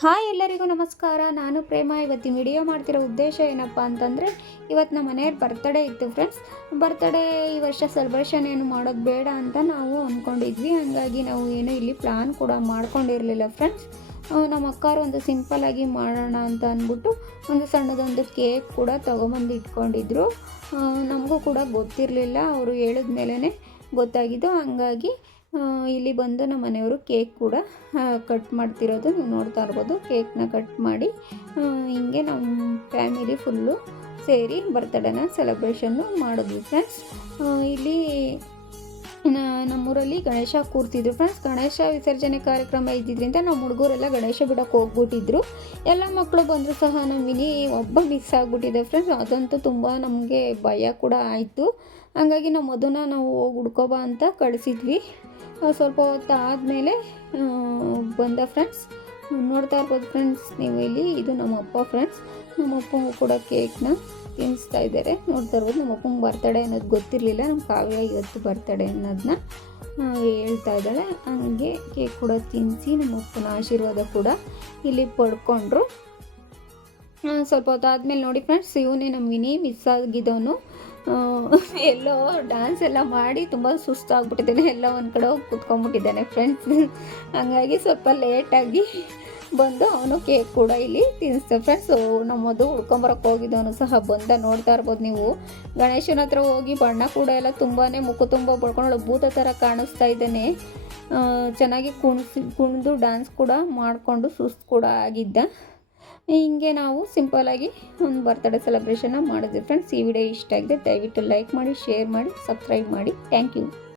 Hi ಎಲ್ಲರಿಗೂ ನಮಸ್ಕಾರ. ನಾನು ಪ್ರೇಮ. ಇವತ್ತಿನ ವಿಡಿಯೋ ಮಾಡ್ತಿರೋ ಉದ್ದೇಶ ಏನಪ್ಪ ಅಂತಂದರೆ ಇವತ್ತು ನಮ್ಮ ಮನೆಯ ಬರ್ತಡೇ ಇತ್ತು ಫ್ರೆಂಡ್ಸ್ ಬರ್ತಡೇ ಈ ವರ್ಷ ಸೆಲೆಬ್ರೇಷನ್ ಏನು ಮಾಡೋದು ಬೇಡ ಅಂತ ನಾವು ಅಂದ್ಕೊಂಡಿದ್ವಿ ಹಾಗಾಗಿ ನಾವು ಏನೂ ಇಲ್ಲಿ ಪ್ಲ್ಯಾನ್ ಕೂಡ ಮಾಡ್ಕೊಂಡಿರಲಿಲ್ಲ ಫ್ರೆಂಡ್ಸ್ ನಮ್ಮ ಅಕ್ಕಾರು ಒಂದು ಸಿಂಪಲ್ಲಾಗಿ ಮಾಡೋಣ ಅಂತ ಅಂದ್ಬಿಟ್ಟು ಒಂದು ಸಣ್ಣದೊಂದು ಕೇಕ್ ಕೂಡ ತೊಗೊಬಂದು ಇಟ್ಕೊಂಡಿದ್ರು. ನಮಗೂ ಕೂಡ ಗೊತ್ತಿರಲಿಲ್ಲ. ಅವರು ಹೇಳಿದ ಮೇಲೇ ಗೊತ್ತಾಗಿದ್ದು. ಹಂಗಾಗಿ ಇಲ್ಲಿ ಬಂದು ನಮ್ಮ ಮನೆಯವರು ಕೇಕ್ ಕೂಡ ಕಟ್ ಮಾಡ್ತಿರೋದು. ನೀವು ನೋಡ್ತಾ ಇರ್ಬೋದು ಕೇಕ್ನ ಕಟ್ ಮಾಡಿ ಹಿಂಗೆ ನಮ್ಮ ಫ್ಯಾಮಿಲಿ ಫುಲ್ಲು ಸೇರಿ ಬರ್ತಡೇನ ಸೆಲೆಬ್ರೇಷನ್ನು ಮಾಡಿದ್ವಿ ಫ್ರೆಂಡ್ಸ್ ಇಲ್ಲಿ ನಮ್ಮೂರಲ್ಲಿ ಗಣೇಶ ಕೂರ್ತಿದ್ರು. ಫ್ರೆಂಡ್ಸ್ ಗಣೇಶ ವಿಸರ್ಜನೆ ಕಾರ್ಯಕ್ರಮ ಇದ್ದಿದ್ದರಿಂದ ನಮ್ಮ ಹುಡುಗರೆಲ್ಲ ಗಣೇಶ ಬಿಡೋಕ್ಕೆ ಹೋಗ್ಬಿಟ್ಟಿದ್ರು. ಎಲ್ಲ ಮಕ್ಕಳು ಬಂದರೂ ಸಹ ನಮ್ಮ ವಿನಿ ಒಬ್ಬ ಮಿಸ್ ಆಗಿಬಿಟ್ಟಿದೆ. ಫ್ರೆಂಡ್ಸ್ ಅದಂತೂ ತುಂಬ ನಮಗೆ ಭಯ ಕೂಡ ಆಯಿತು. ಹಾಗಾಗಿ ನಾವು ಮಧುನ ನಾವು ಹೋಗಿ ಹುಡ್ಕೋಬಾ ಅಂತ ಕಳಿಸಿದ್ವಿ. ಸ್ವಲ್ಪ ಹೊತ್ತು ಆದಮೇಲೆ ಬಂದ ಫ್ರೆಂಡ್ಸ್ ನೋಡ್ತಾ ಇರ್ಬೋದು ಫ್ರೆಂಡ್ಸ್ ನೀವು ಇಲ್ಲಿ, ಇದು ನಮ್ಮ ಅಪ್ಪ ಫ್ರೆಂಡ್ಸ್ ನಮ್ಮ ಅಪ್ಪಂಗೂ ಕೂಡ ಕೇಕ್ನ ತಿನ್ನಿಸ್ತಾ ಇದ್ದಾರೆ. ನೋಡ್ತಾ ಇರ್ಬೋದು ನಮ್ಮ ಅಪ್ಪಂಗೆ ಬರ್ತಡೇ ಅನ್ನೋದು ಗೊತ್ತಿರಲಿಲ್ಲ. ನಮ್ಮ ಕಾವ್ಯ ಇವತ್ತು ಬರ್ತಡೇ ಅನ್ನೋದನ್ನ ಹೇಳ್ತಾ ಇದ್ದಾಳೆ ಹಂಗೆ ಕೇಕ್ ಕೂಡ ತಿನ್ನಿಸಿ ನಮ್ಮ ಅಪ್ಪನ ಆಶೀರ್ವಾದ ಕೂಡ ಇಲ್ಲಿ ಪಡ್ಕೊಂಡ್ರು. ಸ್ವಲ್ಪ ಹೊತ್ತಾದ್ಮೇಲೆ ನೋಡಿ ಫ್ರೆಂಡ್ಸ್ ಇವನೇ ನಮ್ಮ ವಿನಿ ಮಿಸ್ ಆಗಿದ್ದವನು ಎಲ್ಲೋ ಡ್ಯಾನ್ಸ್ ಎಲ್ಲ ಮಾಡಿ ತುಂಬ ಸುಸ್ತಾಗ್ಬಿಟ್ಟಿದ್ದಾನೆ. ಎಲ್ಲ ಒಂದು ಕಡೆ ಹೋಗಿ ಕುತ್ಕೊಂಡ್ಬಿಟ್ಟಿದ್ದಾನೆ ಫ್ರೆಂಡ್ಸ್ ಹಂಗಾಗಿ ಸ್ವಲ್ಪ ಲೇಟಾಗಿ ಬಂದು ಅವನು ಕೇಕ್ ಕೂಡ ಇಲ್ಲಿ ತಿನ್ನಿಸ್ದೆ ಫ್ರೆಂಡ್ಸು ನಮ್ಮದು ಉಳ್ಕೊಂಬರಕ್ಕೆ ಹೋಗಿದ್ದವನು ಸಹ ಬಂದ ನೋಡ್ತಾ ಇರ್ಬೋದು ನೀವು. ಗಣೇಶನ ಹತ್ರ ಹೋಗಿ ಬಣ್ಣ ಕೂಡ ಎಲ್ಲ ತುಂಬಾ ಮುಖ ತುಂಬ ಬಡ್ಕೊಂಡು ಭೂತ ಥರ ಕಾಣಿಸ್ತಾ ಇದ್ದಾನೆ. ಚೆನ್ನಾಗಿ ಕುಣಿಸಿ, ಕುಣಿದು ಡ್ಯಾನ್ಸ್ ಕೂಡ ಮಾಡಿಕೊಂಡು ಸುಸ್ತು ಕೂಡ ಆಗಿದ್ದ. ಹಿಂಗೆ ನಾವು ಸಿಂಪಲಾಗಿ ಒಂದು ಬರ್ತ್ಡೇ ಸೆಲೆಬ್ರೇಷನ್ನ ಮಾಡಿದ್ವಿ. ಫ್ರೆಂಡ್ಸ್ ಈ ವಿಡಿಯೋ ಇಷ್ಟ ಆಗಿದೆ ದಯವಿಟ್ಟು ಲೈಕ್ ಮಾಡಿ ಶೇರ್ ಮಾಡಿ ಸಬ್ಸ್ಕ್ರೈಬ್ ಮಾಡಿ. Thank you